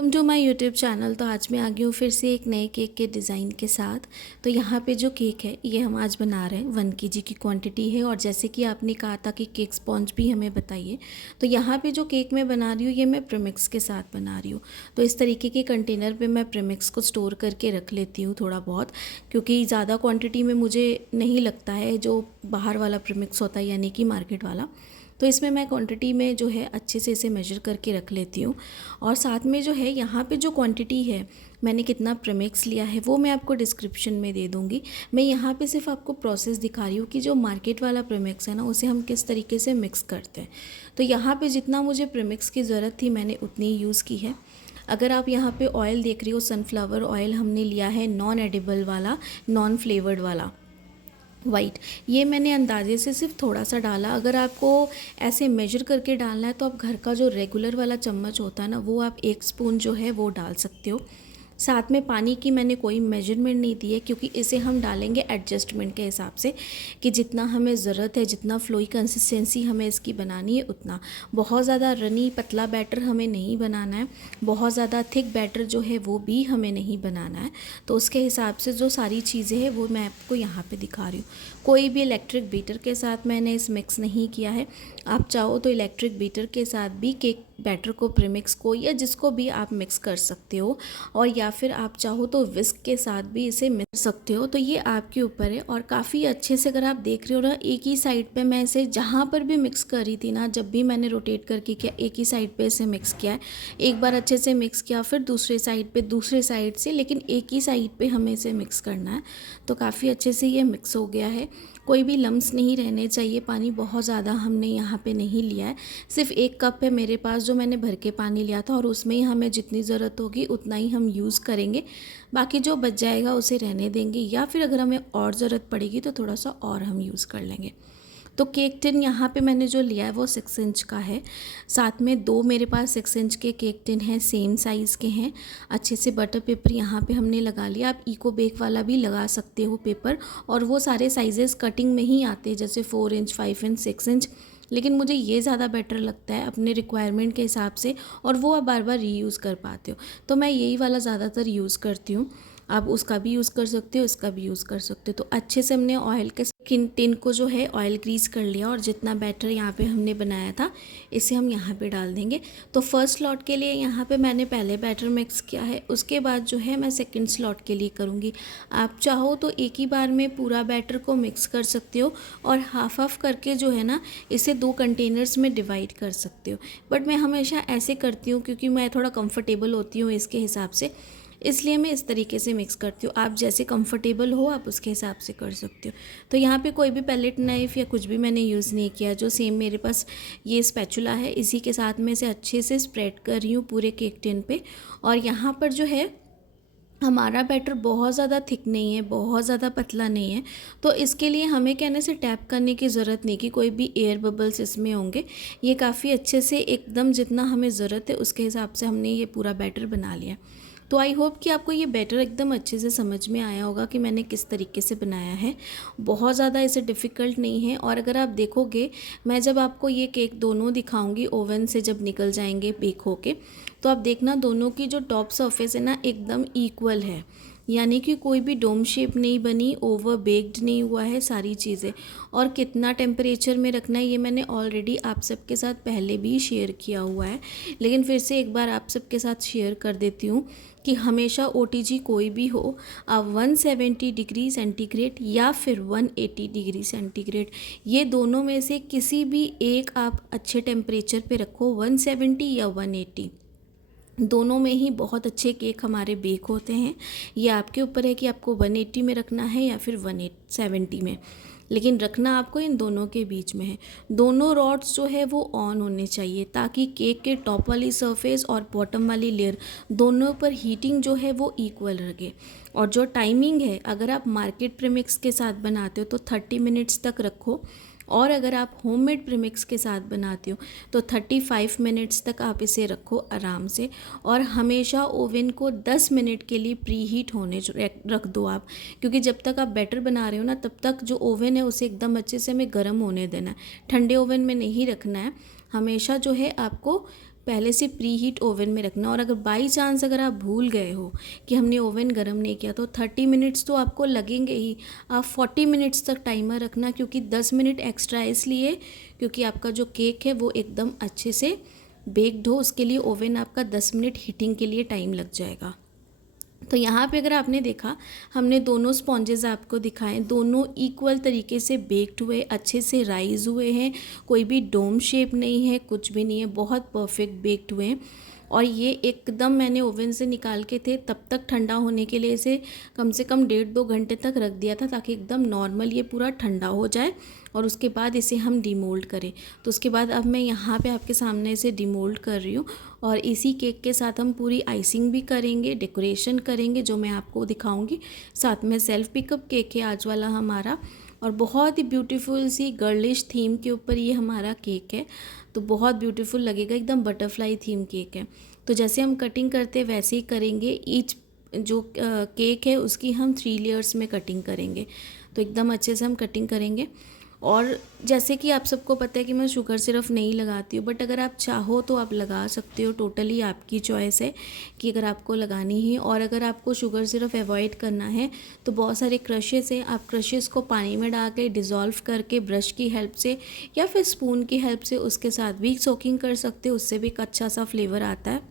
Welcome to my YouTube channel. तो आज मैं आ गई हूँ फिर से एक नए केक के डिज़ाइन के साथ। तो यहाँ पे जो केक है ये हम आज बना रहे हैं 1 kg की क्वांटिटी है। और जैसे कि आपने कहा था कि केक स्पॉन्ज भी हमें बताइए, तो यहाँ पे जो केक मैं बना रही हूँ ये मैं प्रीमिक्स के साथ बना रही हूँ। तो इस तरीके के कंटेनर पे मैं प्रीमिक्स को स्टोर करके रख लेती हूँ थोड़ा बहुत, क्योंकि ज़्यादा क्वान्टिटी में मुझे नहीं लगता है जो बाहर वाला प्रीमिक्स होता है यानी कि मार्केट वाला। तो इसमें मैं क्वांटिटी में जो है अच्छे से इसे मेजर करके रख लेती हूँ। और साथ में जो है यहाँ पे जो क्वांटिटी है, मैंने कितना प्रीमिक्स लिया है वो मैं आपको डिस्क्रिप्शन में दे दूँगी। मैं यहाँ पे सिर्फ आपको प्रोसेस दिखा रही हूँ कि जो मार्केट वाला प्रीमिक्स है ना उसे हम किस तरीके से मिक्स करते हैं। तो यहाँ पे जितना मुझे प्रीमिक्स की ज़रूरत थी मैंने उतनी ही यूज़ की है। अगर आप यहाँ पे ऑयल देख रही हो, सनफ्लावर ऑयल हमने लिया है, नॉन एडिबल वाला, नॉन फ्लेवर्ड वाला वाइट। ये मैंने अंदाजे से सिर्फ थोड़ा सा डाला। अगर आपको ऐसे मेजर करके डालना है तो आप घर का जो रेगुलर वाला चम्मच होता है ना वो आप 1 स्पून जो है वो डाल सकते हो। साथ में पानी की मैंने कोई मेजरमेंट नहीं दी है, क्योंकि इसे हम डालेंगे एडजस्टमेंट के हिसाब से कि जितना हमें ज़रूरत है, जितना फ्लोई कंसिस्टेंसी हमें इसकी बनानी है उतना। बहुत ज़्यादा रनी पतला बैटर हमें नहीं बनाना है, बहुत ज़्यादा थिक बैटर जो है वो भी हमें नहीं बनाना है। तो उसके हिसाब से जो सारी चीज़ें हैं वो मैं आपको यहाँ पे दिखा रही हूँ। कोई भी इलेक्ट्रिक बीटर के साथ मैंने इस मिक्स नहीं किया है। आप चाहो तो इलेक्ट्रिक बीटर के साथ भी केक बैटर को, प्रीमिक्स को या जिसको भी आप मिक्स कर सकते हो, और या फिर आप चाहो तो विस्क के साथ भी इसे मिक्स कर सकते हो। तो ये आपके ऊपर है। और काफ़ी अच्छे से अगर आप देख रहे हो ना, एक ही साइड पे मैं इसे जहाँ पर भी मिक्स कर रही थी ना, जब भी मैंने रोटेट करके किया एक ही साइड पे इसे मिक्स किया है। एक बार अच्छे से मिक्स किया, फिर दूसरे साइड पे, दूसरे साइड से, लेकिन एक ही साइड पे हमें इसे मिक्स करना है। तो काफ़ी अच्छे से ये मिक्स हो गया है। कोई भी लम्स नहीं रहने चाहिए। पानी बहुत ज़्यादा हमने यहाँ पे नहीं लिया है, सिर्फ 1 कप है मेरे पास जो मैंने भर के पानी लिया था, और उसमें ही हमें जितनी ज़रूरत होगी उतना ही हम यूज़ करेंगे। बाकी जो बच जाएगा उसे रहने देंगे, या फिर अगर हमें और ज़रूरत पड़ेगी तो थोड़ा सा और हम यूज़ कर लेंगे। तो केक टिन यहाँ पे मैंने जो लिया है वो 6 इंच का है। साथ में 2 मेरे पास 6 इंच के केक टिन हैं, सेम साइज़ के हैं। अच्छे से बटर पेपर यहाँ पे हमने लगा लिया। आप इको बेक वाला भी लगा सकते हो पेपर, और वो सारे साइजेस कटिंग में ही आते हैं, जैसे 4 इंच, 5 इंच, 6 इंच। लेकिन मुझे ये ज़्यादा बेटर लगता है अपने रिक्वायरमेंट के हिसाब से, और वो आप बार बार रीयूज़ कर पाते हो। तो मैं यही वाला ज़्यादातर यूज़ करती हूँ। आप उसका भी यूज़ कर सकते हो, इसका भी यूज़ कर सकते हो। तो अच्छे से हमने ऑयल के टिन को जो है ऑयल ग्रीस कर लिया, और जितना बैटर यहाँ पे हमने बनाया था इसे हम यहाँ पे डाल देंगे। तो फर्स्ट स्लॉट के लिए यहाँ पे मैंने पहले बैटर मिक्स किया है, उसके बाद जो है मैं सेकंड स्लॉट के लिए करूँगी। आप चाहो तो एक ही बार में पूरा बैटर को मिक्स कर सकते हो, और हाफ हाफ करके जो है ना इसे 2 कंटेनर्स में डिवाइड कर सकते हो। बट मैं हमेशा ऐसे करती हूँ क्योंकि मैं थोड़ा कंफर्टेबल होती हूँ इसके हिसाब से, इसलिए मैं इस तरीके से मिक्स करती हूँ। आप जैसे कंफर्टेबल हो आप उसके हिसाब से कर सकते हो। तो यहाँ पे कोई भी पैलेट नाइफ़ या कुछ भी मैंने यूज़ नहीं किया। जो सेम मेरे पास ये स्पैचुला है, इसी के साथ मैं इसे अच्छे से स्प्रेड कर रही हूँ पूरे केक टिन पे। और यहाँ पर जो है हमारा बैटर बहुत ज़्यादा थिक नहीं है, बहुत ज़्यादा पतला नहीं है। तो इसके लिए हमें कहने से टैप करने की ज़रूरत नहीं कि कोई भी एयर बबल्स इसमें होंगे। ये काफ़ी अच्छे से एकदम जितना हमें ज़रूरत है उसके हिसाब से हमने ये पूरा बैटर बना लिया। तो आई होप कि आपको ये बैटर एकदम अच्छे से समझ में आया होगा कि मैंने किस तरीके से बनाया है। बहुत ज़्यादा इसे डिफ़िकल्ट नहीं है। और अगर आप देखोगे, मैं जब आपको ये केक दोनों दिखाऊंगी ओवन से जब निकल जाएंगे बेक होके, तो आप देखना दोनों की जो टॉप सरफेस है ना एकदम इक्वल है, यानी कि कोई भी डोम शेप नहीं बनी, ओवर बेक्ड नहीं हुआ है सारी चीज़ें। और कितना टेम्परेचर में रखना है ये मैंने ऑलरेडी आप सबके साथ पहले भी शेयर किया हुआ है, लेकिन फिर से एक बार आप सबके साथ शेयर कर देती हूँ कि हमेशा OTG कोई भी हो, आप 170 डिग्री सेंटीग्रेड या फिर 180 डिग्री सेंटीग्रेड, ये दोनों में से किसी भी एक आप अच्छे टेम्परेचर पे रखो, 170 या 180, दोनों में ही बहुत अच्छे केक हमारे बेक होते हैं। ये आपके ऊपर है कि आपको 180 में रखना है या फिर 170 में, लेकिन रखना आपको इन दोनों के बीच में है। दोनों रॉड्स जो है वो ऑन होने चाहिए, ताकि केक के टॉप वाली सरफेस और बॉटम वाली लेयर दोनों पर हीटिंग जो है वो इक्वल रहे। और जो टाइमिंग है, अगर आप मार्केट प्रीमिक्स के साथ बनाते हो तो 30 मिनट्स तक रखो, और अगर आप होममेड प्रीमिक्स के साथ बनाते हो तो 35 मिनट्स तक आप इसे रखो आराम से। और हमेशा ओवन को 10 मिनट के लिए प्री हीट होने रख दो आप, क्योंकि जब तक आप बैटर बना रहे हो ना तब तक जो ओवन है उसे एकदम अच्छे से हमें गर्म होने देना है, ठंडे ओवन में नहीं रखना है। हमेशा जो है आपको पहले से प्री हीट ओवन में रखना। और अगर बाई चांस अगर आप भूल गए हो कि हमने ओवन गर्म नहीं किया तो 30 मिनट्स तो आपको लगेंगे ही, आप 40 मिनट्स तक टाइमर रखना, क्योंकि 10 मिनट एक्स्ट्रा इसलिए क्योंकि आपका जो केक है वो एकदम अच्छे से बेक्ड हो, उसके लिए ओवन आपका 10 मिनट हीटिंग के लिए टाइम लग जाएगा। तो यहाँ पे अगर आपने देखा, हमने दोनों स्पॉन्जेस आपको दिखाए, दोनों इक्वल तरीके से बेक्ड हुए, अच्छे से राइज हुए हैं, कोई भी डोम शेप नहीं है, कुछ भी नहीं है, बहुत परफेक्ट बेक्ड हुए हैं। और ये एकदम मैंने ओवन से निकाल के थे तब तक ठंडा होने के लिए इसे कम से कम 1.5-2 घंटे तक रख दिया था, ताकि एकदम नॉर्मल ये पूरा ठंडा हो जाए और उसके बाद इसे हम डिमोल्ड करें। तो उसके बाद अब मैं यहाँ पे आपके सामने इसे डिमोल्ड कर रही हूँ और इसी केक के साथ हम पूरी आइसिंग भी करेंगे, डेकोरेशन करेंगे, जो मैं आपको दिखाऊंगी। साथ में सेल्फ पिकअप केक है आज वाला हमारा, और बहुत ही ब्यूटीफुल सी गर्लिश थीम के ऊपर ये हमारा केक है, तो बहुत ब्यूटीफुल लगेगा, एकदम बटरफ्लाई थीम केक है। तो जैसे हम कटिंग करते हैं वैसे ही करेंगे। ईच जो केक है उसकी हम 3 लेयर्स में कटिंग करेंगे, तो एकदम अच्छे से हम कटिंग करेंगे। और जैसे कि आप सबको पता है कि मैं शुगर सिरप नहीं लगाती हूँ, बट अगर आप चाहो तो आप लगा सकते हो, टोटली आपकी चॉइस है कि अगर आपको लगानी है। और अगर आपको शुगर सिरप अवॉइड करना है तो बहुत सारे क्रशेस हैं, आप क्रशेस को पानी में डाल के डिज़ोल्व करके ब्रश की हेल्प से या फिर स्पून की हेल्प से उसके साथ भी सोकिंग कर सकते हो, उससे भी एक अच्छा सा फ्लेवर आता है।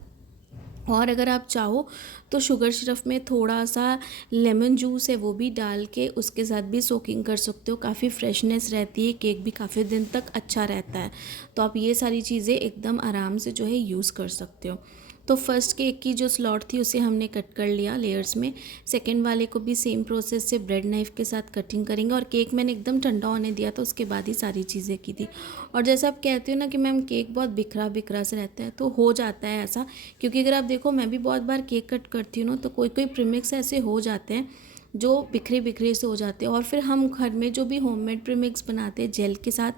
और अगर आप चाहो तो शुगर सिरप में थोड़ा सा लेमन जूस है वो भी डाल के उसके साथ भी सोकिंग कर सकते हो, काफ़ी फ्रेशनेस रहती है, केक भी काफ़ी दिन तक अच्छा रहता है। तो आप ये सारी चीज़ें एकदम आराम से जो है यूज़ कर सकते हो। तो फर्स्ट केक की जो स्लॉट थी उसे हमने कट कर लिया लेयर्स में। सेकंड वाले को भी सेम प्रोसेस से ब्रेड नाइफ़ के साथ कटिंग करेंगे, और केक मैंने एकदम ठंडा होने दिया था, उसके बाद ही सारी चीज़ें की थी। और जैसे आप कहते हो ना कि मैम केक बहुत बिखरा बिखरा से रहता है, तो हो जाता है ऐसा, क्योंकि अगर आप देखो मैं भी बहुत बार केक कट करती हूँ ना, तो कोई कोई प्रीमिक्स ऐसे हो जाते हैं जो बिखरे बिखरे से हो जाते हैं। और फिर हम घर में जो भी होममेड प्रीमिक्स बनाते हैं जेल के साथ,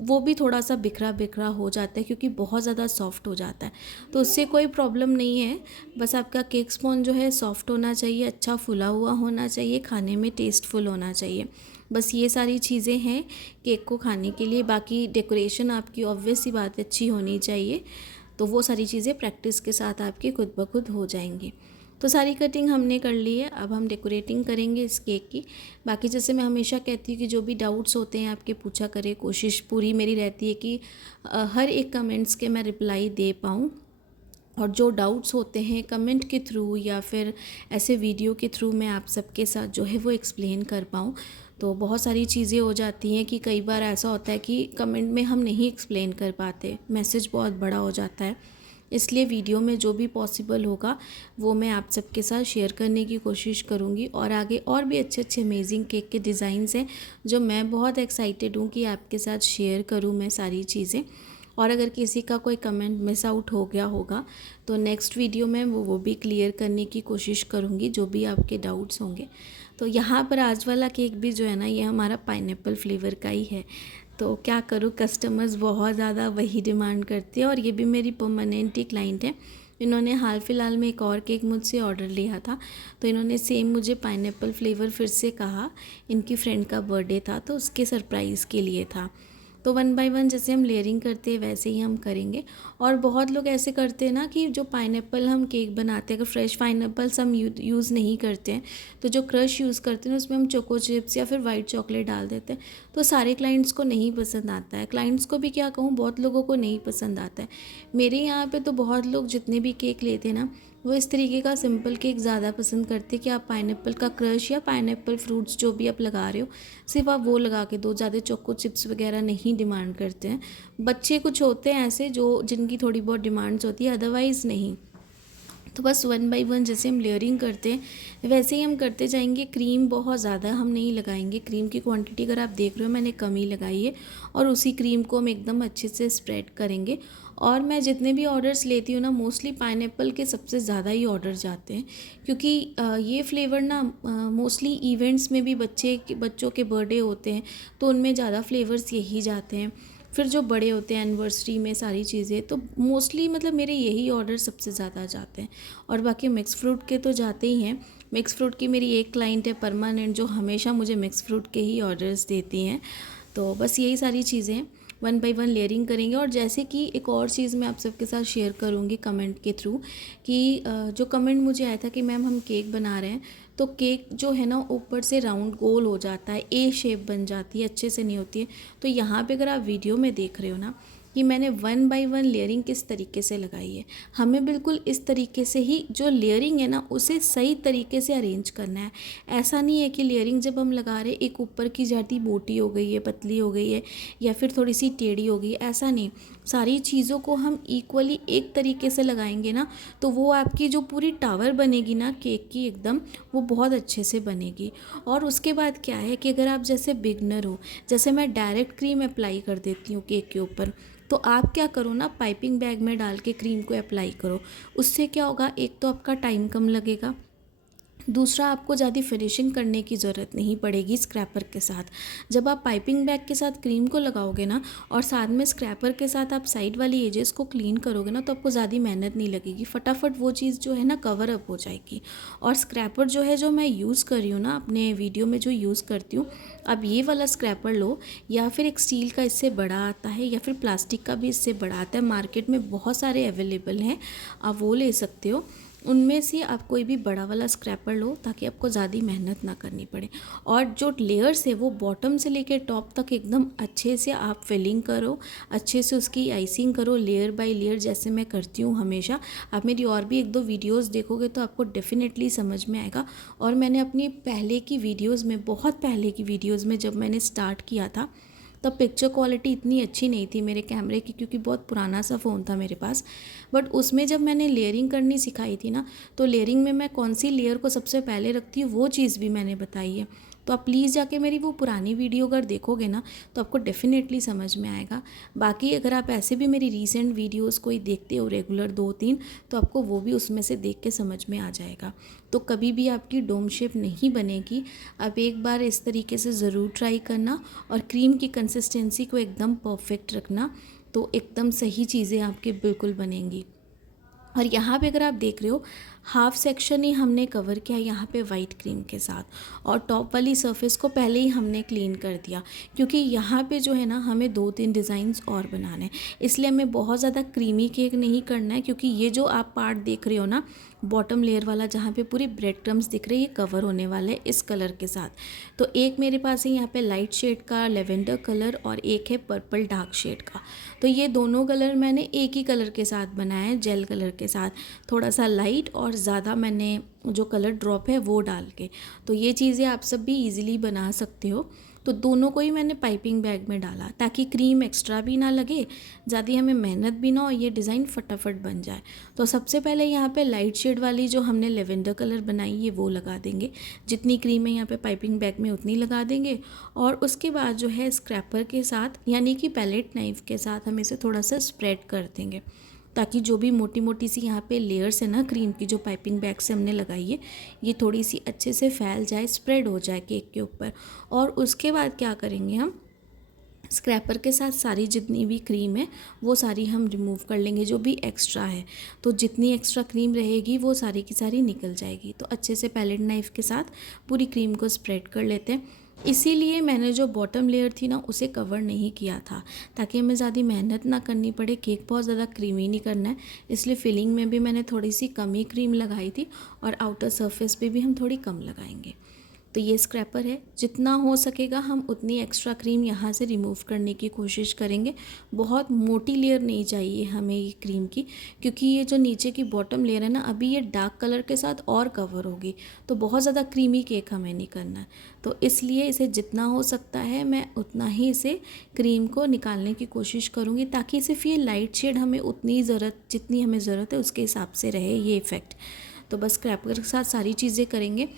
वो भी थोड़ा सा बिखरा बिखरा हो जाता है, क्योंकि बहुत ज़्यादा सॉफ्ट हो जाता है। तो उससे कोई प्रॉब्लम नहीं है, बस आपका केक स्पॉन्ज जो है सॉफ्ट होना चाहिए, अच्छा फुला हुआ होना चाहिए, खाने में टेस्टफुल होना चाहिए। बस ये सारी चीज़ें हैं केक को खाने के लिए। बाकी डेकोरेशन आपकी ऑब्वियस सी बात अच्छी होनी चाहिए, तो वो सारी चीज़ें प्रैक्टिस के साथ आपकी खुद ब खुद हो जाएंगी। तो सारी कटिंग हमने कर ली है, अब हम डेकोरेटिंग करेंगे इस केक की। बाकी जैसे मैं हमेशा कहती हूँ कि जो भी डाउट्स होते हैं आपके पूछा करें, कोशिश पूरी मेरी रहती है कि हर एक कमेंट्स के मैं रिप्लाई दे पाऊँ, और जो डाउट्स होते हैं कमेंट के थ्रू या फिर ऐसे वीडियो के थ्रू मैं आप सबके साथ जो है वो एक्सप्लेन कर पाऊँ। तो बहुत सारी चीज़ें हो जाती हैं कि कई बार ऐसा होता है कि कमेंट में हम नहीं एक्सप्लेन कर पाते, मैसेज बहुत बड़ा हो जाता है, इसलिए वीडियो में जो भी पॉसिबल होगा वो मैं आप सबके साथ शेयर करने की कोशिश करूँगी। और आगे और भी अच्छे अच्छे अमेजिंग केक के डिज़ाइंस हैं जो मैं बहुत एक्साइटेड हूँ कि आपके साथ शेयर करूँ मैं सारी चीज़ें। और अगर किसी का कोई कमेंट मिस आउट हो गया होगा तो नेक्स्ट वीडियो में वो भी क्लियर करने की कोशिश करूँगी, जो भी आपके डाउट्स होंगे। तो यहाँ पर आज वाला केक भी जो है ना, ये हमारा पाइनएप्पल फ्लेवर का ही है। तो क्या करूँ, कस्टमर्स बहुत ज़्यादा वही डिमांड करते हैं, और ये भी मेरी परमानेंट ही क्लाइंट है। इन्होंने हाल फिलहाल में एक और केक मुझसे ऑर्डर लिया था, तो इन्होंने सेम मुझे पाइनएप्पल फ्लेवर फिर से कहा। इनकी फ्रेंड का बर्थडे था तो उसके सरप्राइज़ के लिए था। तो 1 बाय 1 जैसे हम लेयरिंग करते हैं वैसे ही हम करेंगे। और बहुत लोग ऐसे करते हैं ना कि जो पाइनएप्पल हम केक बनाते हैं, अगर फ्रेश पाइनएप्पल्स हम यूज़ नहीं करते हैं तो जो क्रश यूज़ करते हैं उसमें हम चोको चिप्स या फिर वाइट चॉकलेट डाल देते हैं, तो सारे क्लाइंट्स को नहीं पसंद आता है। क्लाइंट्स को भी क्या कहूँ, बहुत लोगों को नहीं पसंद आता है। मेरे यहाँ पे तो बहुत लोग जितने भी केक लेते हैं ना, वो इस तरीके का सिंपल केक ज़्यादा पसंद करते हैं कि आप पाइनएप्पल का क्रश या पाइनएप्पल फ्रूट्स जो भी आप लगा रहे हो सिर्फ आप वो लगा के दो, ज़्यादा चोको चिप्स वगैरह नहीं डिमांड करते हैं। बच्चे कुछ होते हैं ऐसे जो जिनकी थोड़ी बहुत डिमांड्स होती है, अदरवाइज़ नहीं। तो बस 1 बाय 1 जैसे हम लेयरिंग करते हैं वैसे ही हम करते जाएंगे। क्रीम बहुत ज़्यादा हम नहीं लगाएंगे, क्रीम की क्वांटिटी अगर आप देख रहे हो मैंने कम ही लगाई है, और उसी क्रीम को हम एकदम अच्छे से स्प्रेड करेंगे। और मैं जितने भी ऑर्डर्स लेती हूँ ना, मोस्टली पाइनएप्पल के सबसे ज़्यादा ही ऑर्डर जाते हैं, क्योंकि ये फ्लेवर ना मोस्टली इवेंट्स में भी बच्चों के बर्थडे होते हैं तो उनमें ज़्यादा फ्लेवर्स यही जाते हैं। फिर जो बड़े होते हैं एनिवर्सरी में सारी चीज़ें, तो मोस्टली मतलब मेरे यही ऑर्डर सबसे ज़्यादा जाते हैं। और बाकी मिक्स फ्रूट के तो जाते ही हैं। मिक्स फ्रूट की मेरी एक क्लाइंट है परमानेंट जो हमेशा मुझे मिक्स फ्रूट के ही ऑर्डर्स देती हैं। तो बस यही सारी चीज़ें हैं। वन बाय वन लेयरिंग करेंगे। और जैसे कि एक और चीज़ मैं आप सबके साथ शेयर करूँगी कमेंट के थ्रू कि जो कमेंट मुझे आया था कि मैम हम केक बना रहे हैं तो केक जो है ना ऊपर से राउंड गोल हो जाता है, ए शेप बन जाती है, अच्छे से नहीं होती है। तो यहाँ पे अगर आप वीडियो में देख रहे हो ना कि मैंने वन बाय वन लेयरिंग किस तरीके से लगाई है, हमें बिल्कुल इस तरीके से ही जो लेयरिंग है ना उसे सही तरीके से अरेंज करना है। ऐसा नहीं है कि लेयरिंग जब हम लगा रहे एक ऊपर की जाती मोटी हो गई है, पतली हो गई है या फिर थोड़ी सी टेढ़ी हो गई है, ऐसा नहीं। सारी चीज़ों को हम इक्वली एक तरीके से लगाएंगे ना तो वो आपकी जो पूरी टावर बनेगी ना केक की एकदम, वो बहुत अच्छे से बनेगी। और उसके बाद क्या है कि अगर आप जैसे बिगनर हो, जैसे मैं डायरेक्ट क्रीम अप्लाई कर देती हूँ केक के ऊपर, तो आप क्या करो ना पाइपिंग बैग में डाल के क्रीम को अप्लाई करो। उससे क्या होगा, एक तो आपका टाइम कम लगेगा, दूसरा आपको ज़्यादा फिनिशिंग करने की ज़रूरत नहीं पड़ेगी स्क्रैपर के साथ। जब आप पाइपिंग बैग के साथ क्रीम को लगाओगे ना और साथ में स्क्रैपर के साथ आप साइड वाली एजेस को क्लीन करोगे ना तो आपको ज़्यादा मेहनत नहीं लगेगी, फटाफट वो चीज़ जो है ना कवर अप हो जाएगी। और स्क्रैपर जो है जो मैं यूज़ कर रही हूँ ना अपने वीडियो में जो यूज़ करती हूँ, अब ये वाला स्क्रैपर लो या फिर एक स्टील का इससे बड़ा आता है या फिर प्लास्टिक का भी इससे बड़ा आता है, मार्केट में बहुत सारे अवेलेबल हैं, आप वो ले सकते हो। उनमें से आप कोई भी बड़ा वाला स्क्रैपर लो ताकि आपको ज़्यादा मेहनत ना करनी पड़े। और जो लेयर्स है वो बॉटम से लेकर टॉप तक एकदम अच्छे से आप फिलिंग करो, अच्छे से उसकी आइसिंग करो लेयर बाय लेयर, जैसे मैं करती हूँ हमेशा। आप मेरी और भी एक दो वीडियोस देखोगे तो आपको डेफिनेटली समझ में आएगा। और मैंने अपनी पहले की वीडियोज़ में, बहुत पहले की वीडियोज़ में जब मैंने स्टार्ट किया था तब पिक्चर क्वालिटी इतनी अच्छी नहीं थी मेरे कैमरे की, क्योंकि बहुत पुराना सा फ़ोन था मेरे पास। बट उसमें जब मैंने लेयरिंग करनी सिखाई थी ना तो लेयरिंग में मैं कौन सी लेयर को सबसे पहले रखती हूँ वो चीज़ भी मैंने बताई है। तो आप प्लीज़ जाके मेरी वो पुरानी वीडियो अगर देखोगे ना तो आपको डेफिनेटली समझ में आएगा। बाकी अगर आप ऐसे भी मेरी रीसेंट वीडियोस कोई देखते हो रेगुलर 2-3, तो आपको वो भी उसमें से देख के समझ में आ जाएगा। तो कभी भी आपकी डोम शेप नहीं बनेगी। आप एक बार इस तरीके से ज़रूर ट्राई करना और क्रीम की कंसिस्टेंसी को एकदम परफेक्ट रखना, तो एकदम सही चीज़ें आपकी बिल्कुल बनेंगी। और यहाँ पे अगर आप देख रहे हो हाफ सेक्शन ही हमने कवर किया यहाँ पे वाइट क्रीम के साथ, और टॉप वाली सरफेस को पहले ही हमने क्लीन कर दिया, क्योंकि यहाँ पे जो है ना हमें 2-3 डिज़ाइंस और बनाने हैं, इसलिए हमें बहुत ज़्यादा क्रीमी केक नहीं करना है। क्योंकि ये जो आप पार्ट देख रहे हो ना बॉटम लेयर वाला जहाँ पे पूरी ब्रेड क्रम्स दिख रहे हैं, ये कवर होने वाले हैं इस कलर के साथ। तो एक मेरे पास है यहाँ पे लाइट शेड का लेवेंडर कलर और एक है पर्पल डार्क शेड का। तो ये दोनों कलर मैंने एक ही कलर के साथ बनाया है, जेल कलर के साथ, थोड़ा सा लाइट और ज़्यादा मैंने जो कलर ड्रॉप है वो डाल के। तो ये चीज़ें आप सब भी इजीली बना सकते हो। तो दोनों को ही मैंने पाइपिंग बैग में डाला ताकि क्रीम एक्स्ट्रा भी ना लगे, ज़्यादा हमें मेहनत भी ना हो, ये डिज़ाइन फटाफट बन जाए। तो सबसे पहले यहाँ पे लाइट शेड वाली जो हमने लेवेंडर कलर बनाई है वो लगा देंगे, जितनी क्रीम है यहाँ पे पाइपिंग बैग में उतनी लगा देंगे। और उसके बाद जो है स्क्रैपर के साथ यानी कि पैलेट नाइफ के साथ हम इसे थोड़ा सा स्प्रेड कर देंगे, ताकि जो भी मोटी मोटी सी यहाँ पे लेयर्स है ना क्रीम की जो पाइपिंग बैग से हमने लगाई है, ये थोड़ी सी अच्छे से फैल जाए, स्प्रेड हो जाए केक के ऊपर। और उसके बाद क्या करेंगे, हम स्क्रैपर के साथ सारी जितनी भी क्रीम है वो सारी हम रिमूव कर लेंगे, जो भी एक्स्ट्रा है। तो जितनी एक्स्ट्रा क्रीम रहेगी वो सारी की सारी निकल जाएगी। तो अच्छे से पैलेट नाइफ के साथ पूरी क्रीम को स्प्रेड कर लेते हैं। इसीलिए मैंने जो बॉटम लेयर थी ना उसे कवर नहीं किया था, ताकि हमें ज़्यादा मेहनत ना करनी पड़े, केक बहुत ज़्यादा क्रीमी नहीं करना है। इसलिए फिलिंग में भी मैंने थोड़ी सी कम ही क्रीम लगाई थी और आउटर सरफेस पे भी हम थोड़ी कम लगाएंगे। तो ये स्क्रैपर है, जितना हो सकेगा हम उतनी एक्स्ट्रा क्रीम यहाँ से रिमूव करने की कोशिश करेंगे। बहुत मोटी लेयर नहीं चाहिए हमें ये क्रीम की, क्योंकि ये जो नीचे की बॉटम लेयर है ना अभी ये डार्क कलर के साथ और कवर होगी, तो बहुत ज़्यादा क्रीमी केक हमें नहीं करना है। तो इसलिए इसे जितना हो सकता है मैं उतना ही इसे क्रीम को निकालने की कोशिश करूँगी, ताकि सिर्फ ये लाइट शेड हमें उतनी ज़रूरत जितनी हमें ज़रूरत है उसके हिसाब से रहे ये इफ़ेक्ट। तो बस स्क्रैपर के साथ सारी चीज़ें करेंगे।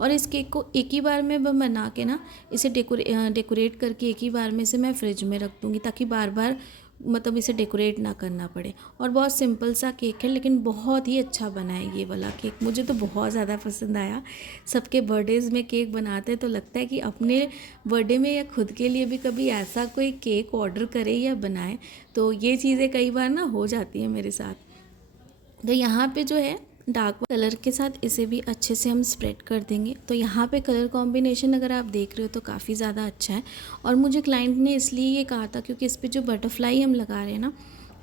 और इस केक को एक ही बार में बना के ना इसे डेकोरेट करके एक ही बार में इसे मैं फ्रिज में रख दूँगी, ताकि बार बार मतलब इसे डेकोरेट ना करना पड़े। और बहुत सिंपल सा केक है लेकिन बहुत ही अच्छा बना है ये वाला केक, मुझे तो बहुत ज़्यादा पसंद आया। सबके बर्थडेज़ में केक बनाते तो लगता है कि अपने बर्थडे में या खुद के लिए भी कभी ऐसा कोई केक ऑर्डर करे या बनाए। तो ये चीज़ें कई बार ना हो जाती हैं मेरे साथ। तो यहाँ पे जो है डार्क कलर के साथ इसे भी अच्छे से हम स्प्रेड कर देंगे। तो यहाँ पे कलर कॉम्बिनेशन अगर आप देख रहे हो तो काफ़ी ज़्यादा अच्छा है। और मुझे क्लाइंट ने इसलिए ये कहा था क्योंकि इस पे जो बटरफ्लाई हम लगा रहे हैं ना,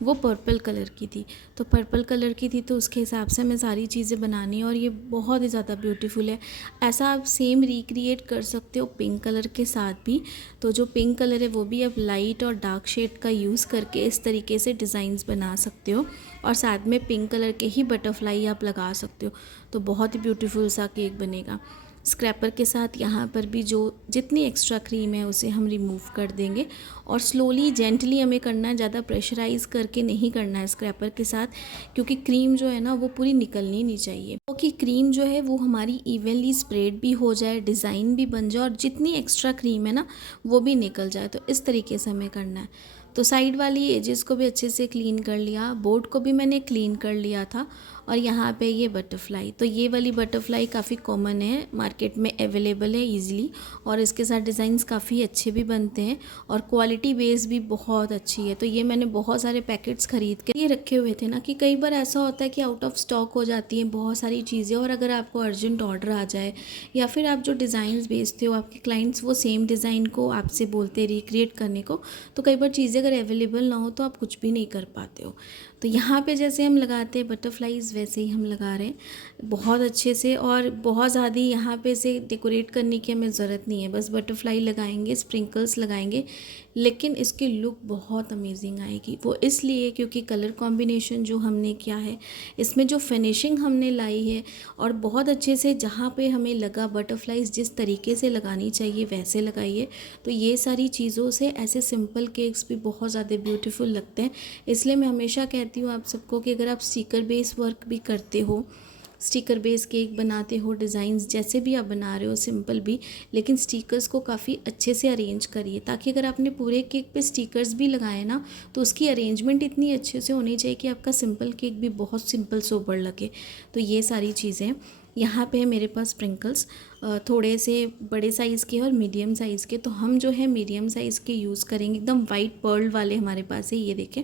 वो पर्पल कलर की थी। तो पर्पल कलर की थी तो उसके हिसाब से हमें सारी चीज़ें बनानी है और ये बहुत ही ज़्यादा ब्यूटीफुल है। ऐसा आप सेम रिक्रिएट कर सकते हो पिंक कलर के साथ भी। तो जो पिंक कलर है वो भी आप लाइट और डार्क शेड का यूज़ करके इस तरीके से डिज़ाइंस बना सकते हो और साथ में पिंक कलर के ही बटरफ्लाई आप लगा सकते हो। तो बहुत ही ब्यूटीफुल सा केक बनेगा। स्क्रैपर के साथ यहाँ पर भी जो जितनी एक्स्ट्रा क्रीम है उसे हम रिमूव कर देंगे और स्लोली जेंटली हमें करना है, ज़्यादा प्रेशराइज़ करके नहीं करना है स्क्रैपर के साथ, क्योंकि क्रीम जो है ना वो पूरी निकलनी नहीं चाहिए। क्योंकि क्रीम जो है वो हमारी इवनली स्प्रेड भी हो जाए, डिज़ाइन भी बन जाए और जितनी एक्स्ट्रा क्रीम है ना वो भी निकल जाए। तो इस तरीके से हमें करना है। तो साइड वाली एजेस को भी अच्छे से क्लीन कर लिया, बोर्ड को भी मैंने क्लीन कर लिया था। और यहाँ पे ये बटरफ्लाई, तो ये वाली बटरफ्लाई काफ़ी कॉमन है, मार्केट में अवेलेबल है इजीली और इसके साथ डिज़ाइंस काफ़ी अच्छे भी बनते हैं और क्वालिटी बेस भी बहुत अच्छी है। तो ये मैंने बहुत सारे पैकेट्स खरीद के ये रखे हुए थे ना, कि कई बार ऐसा होता है कि आउट ऑफ स्टॉक हो जाती हैं बहुत सारी चीज़ें और अगर आपको अर्जेंट ऑर्डर आ जाए या फिर आप जो डिज़ाइंस बेचते हो आपके क्लाइंट्स वो सेम डिज़ाइन को आपसे बोलते रिक्रिएट करने को, तो कई बार चीज़ें अगर अवेलेबल ना हो तो आप कुछ भी नहीं कर पाते हो। तो यहाँ पे जैसे हम लगाते हैं बटरफ्लाइज वैसे ही हम लगा रहे हैं बहुत अच्छे से और बहुत ज़्यादा यहाँ पे से डेकोरेट करने की हमें ज़रूरत नहीं है, बस बटरफ्लाई लगाएंगे, स्प्रिंकल्स लगाएंगे, लेकिन इसकी लुक बहुत अमेजिंग आएगी। वो इसलिए क्योंकि कलर कॉम्बिनेशन जो हमने किया है, इसमें जो फिनिशिंग हमने लाई है और बहुत अच्छे से जहाँ पे हमें लगा बटरफ्लाइज जिस तरीके से लगानी चाहिए वैसे लगाइए। तो ये सारी चीज़ों से ऐसे सिंपल केक्स भी बहुत ज़्यादा ब्यूटीफुल लगते हैं। इसलिए मैं हमेशा कहती हूँ आप सबको कि अगर आप स्टिकर बेस वर्क भी करते हो, स्टिकर बेस केक बनाते हो, डिज़ाइंस जैसे भी आप बना रहे हो सिंपल भी, लेकिन स्टिकर्स को काफ़ी अच्छे से अरेंज करिए ताकि अगर आपने पूरे केक पे स्टिकर्स भी लगाए ना तो उसकी अरेंजमेंट इतनी अच्छे से होनी चाहिए कि आपका सिंपल केक भी बहुत सिंपल सोबर लगे। तो ये सारी चीज़ें यहाँ पे है मेरे पास स्प्रिंकल्स थोड़े से बड़े साइज़ के और मीडियम साइज़ के। तो हम जो है मीडियम साइज़ के यूज़ करेंगे, एकदम वाइट पर्ल वाले हमारे पास है, ये देखें।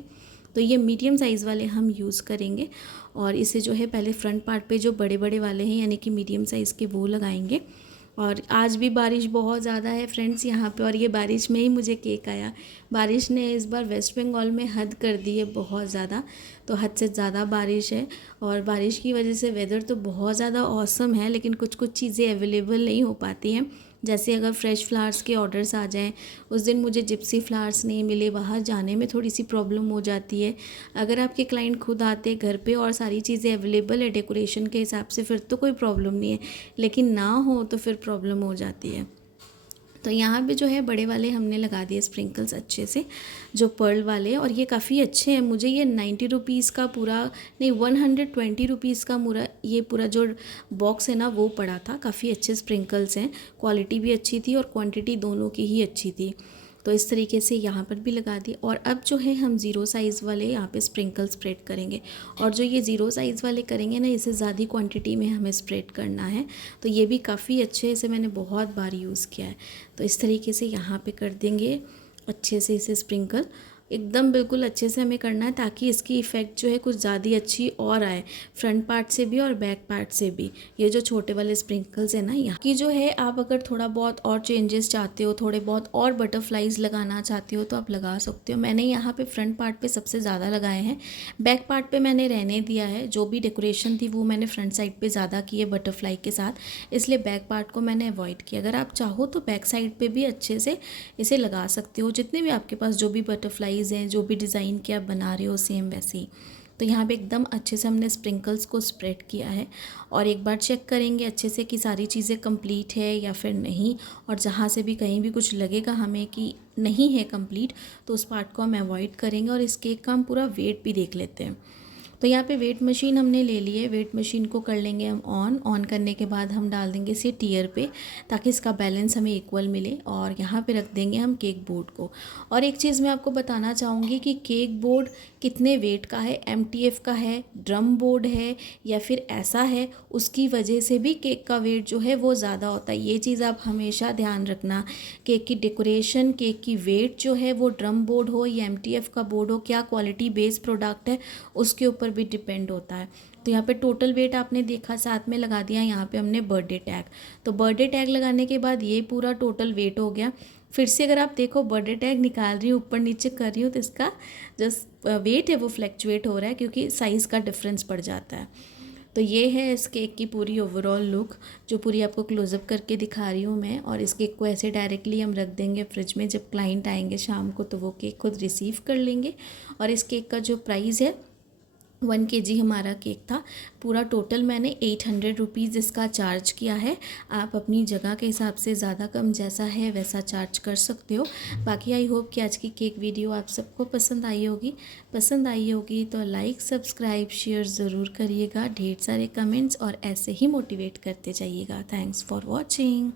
तो ये मीडियम साइज़ वाले हम यूज़ करेंगे और इसे जो है पहले फ्रंट पार्ट पे जो बड़े बड़े वाले हैं यानी कि मीडियम साइज़ के वो लगाएंगे। और आज भी बारिश बहुत ज़्यादा है फ्रेंड्स यहाँ पे और ये बारिश में ही मुझे केक आया। बारिश ने इस बार वेस्ट बंगाल में हद कर दी है बहुत ज़्यादा, तो हद से ज़्यादा बारिश है और बारिश की वजह से वेदर तो बहुत ज़्यादा औसम है, लेकिन कुछ कुछ चीज़ें अवेलेबल नहीं हो पाती हैं। जैसे अगर फ्रेश फ्लावर्स के ऑर्डर्स आ जाएं, उस दिन मुझे जिप्सी फ्लावर्स नहीं मिले, बाहर जाने में थोड़ी सी प्रॉब्लम हो जाती है। अगर आपके क्लाइंट खुद आते घर पे और सारी चीज़ें अवेलेबल है डेकोरेशन के हिसाब से फिर तो कोई प्रॉब्लम नहीं है, लेकिन ना हो तो फिर प्रॉब्लम हो जाती है। तो यहाँ पे जो है बड़े वाले हमने लगा दिए स्प्रिंकल्स अच्छे से, जो पर्ल वाले, और ये काफ़ी अच्छे हैं। मुझे ये 90 रुपीज़ का पूरा नहीं 120 रुपीज़ का ये पूरा जो बॉक्स है ना वो पड़ा था। काफ़ी अच्छे स्प्रिंकल्स हैं, क्वालिटी भी अच्छी थी और क्वांटिटी दोनों की ही अच्छी थी। तो इस तरीके से यहाँ पर भी लगा दिए और अब जो है हम ज़ीरो साइज़ वाले यहाँ पे स्प्रिंकल स्प्रेड करेंगे। और जो ये ज़ीरो साइज़ वाले करेंगे ना, इसे ज़्यादा क्वांटिटी में हमें स्प्रेड करना है। तो ये भी काफ़ी अच्छे, इसे मैंने बहुत बार यूज़ किया है। तो इस तरीके से यहाँ पे कर देंगे अच्छे से इसे स्प्रिंकल, एकदम बिल्कुल अच्छे से हमें करना है ताकि इसकी इफ़ेक्ट जो है कुछ ज़्यादा अच्छी और आए, फ्रंट पार्ट से भी और बैक पार्ट से भी। ये जो छोटे वाले स्प्रिंकल्स है ना, यहाँ की जो है आप अगर थोड़ा बहुत और चेंजेस चाहते हो, थोड़े बहुत और बटरफ्लाइज लगाना चाहते हो तो आप लगा सकते हो। मैंने यहाँ पे फ्रंट पार्ट पे सबसे ज़्यादा लगाए हैं, बैक पार्ट पे मैंने रहने दिया है। जो भी डेकोरेशन थी वो मैंने फ्रंट साइड पे ज़्यादा की है बटरफ्लाई के साथ, इसलिए बैक पार्ट को मैंने अवॉइड किया। अगर आप चाहो तो बैक साइड पे भी अच्छे से इसे लगा सकते हो, जितने भी आपके पास जो भी बटरफ्लाई हैं, जो भी डिज़ाइन के आप बना रहे हो सेम वैसे ही। तो यहाँ पे एकदम अच्छे से हमने स्प्रिंकल्स को स्प्रेड किया है और एक बार चेक करेंगे अच्छे से कि सारी चीज़ें कंप्लीट है या फिर नहीं। और जहाँ से भी कहीं भी कुछ लगेगा हमें कि नहीं है कंप्लीट तो उस पार्ट को हम अवॉइड करेंगे। और इस केक का हम पूरा वेट भी देख लेते हैं। तो यहाँ पे वेट मशीन हमने ले ली है, वेट मशीन को कर लेंगे हम ऑन करने के बाद हम डाल देंगे इसे टियर पे ताकि इसका बैलेंस हमें इक्वल मिले। और यहाँ पे रख देंगे हम केक बोर्ड को। और एक चीज़ मैं आपको बताना चाहूँगी कि केक बोर्ड कितने वेट का है, MTF का है, ड्रम बोर्ड है या फिर ऐसा है, उसकी वजह से भी केक का वेट जो है वो ज़्यादा होता है। ये चीज़ आप हमेशा ध्यान रखना। केक की डेकोरेशन, केक की वेट जो है वो ड्रम बोर्ड हो या MTF का बोर्ड हो, क्या क्वालिटी बेस्ड प्रोडक्ट है उसके ऊपर ऊपर भी डिपेंड होता है। तो यहाँ पे टोटल वेट आपने देखा, साथ में लगा दिया यहाँ पे हमने बर्थडे टैग। तो बर्थडे टैग लगाने के बाद ये पूरा टोटल वेट हो गया। फिर से अगर आप देखो बर्थडे टैग निकाल रही हूँ, ऊपर नीचे कर रही हूँ, तो इसका जो वेट है वो फ्लैक्चुएट हो रहा है क्योंकि साइज़ का डिफरेंस पड़ जाता है। तो ये है इस केक की पूरी ओवरऑल लुक, जो पूरी आपको क्लोजअप करके दिखा रही हूँ मैं। और इस केक को ऐसे डायरेक्टली हम रख देंगे फ्रिज में, जब क्लाइंट आएंगे शाम को तो वो केक खुद रिसीव कर लेंगे। और इस केक का जो प्राइस है 1 kg हमारा केक था। पूरा टोटल मैंने 800 रुपीज़ इसका चार्ज किया है। आप अपनी जगह के हिसाब से ज़्यादा कम जैसा है वैसा चार्ज कर सकते हो। बाकी आई होप कि आज की केक वीडियो आप सबको पसंद आई होगी। पसंद आई होगी तो लाइक सब्सक्राइब शेयर ज़रूर करिएगा, ढेर सारे कमेंट्स और ऐसे ही मोटिवेट करते जाइएगा। Thanks for watching.